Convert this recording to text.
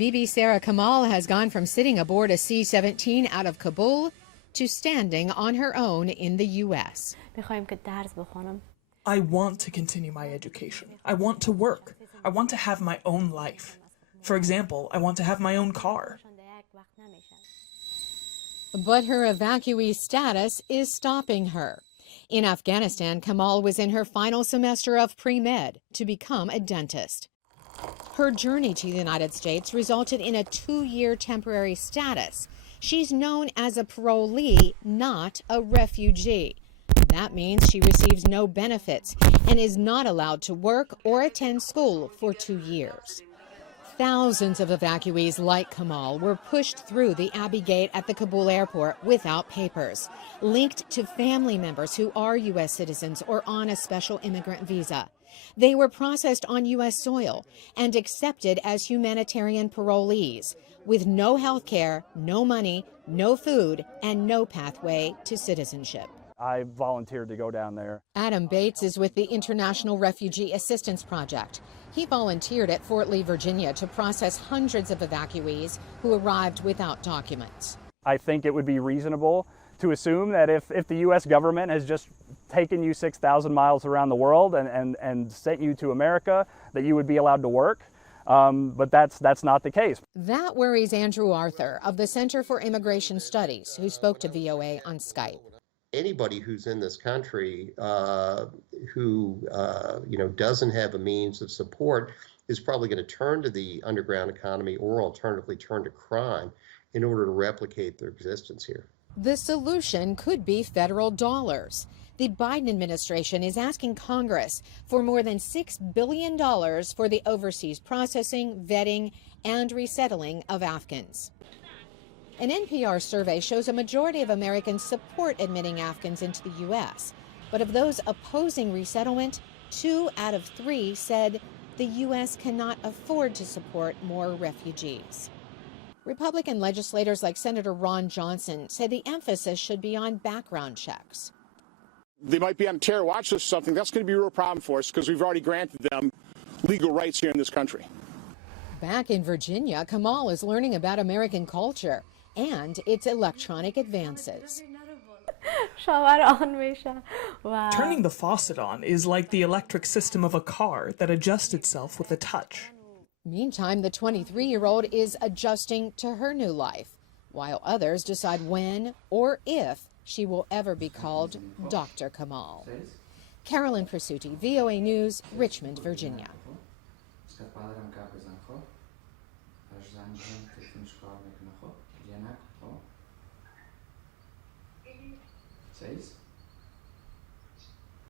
Bibi Sarah Kamal has gone from sitting aboard a C-17 out of Kabul to standing on her own in the U.S. I want to continue my education. I want to work. I want to have my own life. For example, I want to have my own car. But her evacuee status is stopping her. In Afghanistan, Kamal was in her final semester of pre-med to become a dentist. Her journey to the United States resulted in a 2-year temporary status. She's known as a parolee, not a refugee. That means she receives no benefits and is not allowed to work or attend school for 2 years. Thousands of evacuees like Kamal were pushed through the Abbey Gate at the Kabul airport without papers, linked to family members who are U.S. citizens or on a special immigrant visa. They were processed on U.S. soil and accepted as humanitarian parolees, with no health care, no money, no food, and no pathway to citizenship. I volunteered to go down there. Adam Bates is with the International Refugee Assistance Project. He volunteered at Fort Lee, Virginia, to process hundreds of evacuees who arrived without documents. I think it would be reasonable to assume that if the U.S. government has just taken you 6,000 miles around the world and sent you to America, that you would be allowed to work. But that's not the case. That worries Andrew Arthur of the Center for Immigration Studies, who spoke to VOA on Skype. Anybody who's in this country who doesn't have a means of support is probably going to turn to the underground economy or alternatively turn to crime in order to replicate their existence here. The solution could be federal dollars. The Biden administration is asking Congress for more than $6 billion for the overseas processing, vetting, and resettling of Afghans. An NPR survey shows a majority of Americans support admitting Afghans into the U.S. But of those opposing resettlement, 2 out of 3 said the U.S. cannot afford to support more refugees. Republican legislators like Senator Ron Johnson say the emphasis should be on background checks. They might be on a terror watch list or something. That's going to be a real problem for us because we've already granted them legal rights here in this country. Back in Virginia, Kamal is learning about American culture and its electronic advances. Turning the faucet on is like the electric system of a car that adjusts itself with a touch. Meantime, the 23-year-old is adjusting to her new life, while others decide when or if she will ever be called Dr. Kamal. Carolyn Presutti, VOA News, Richmond, Virginia. Seis.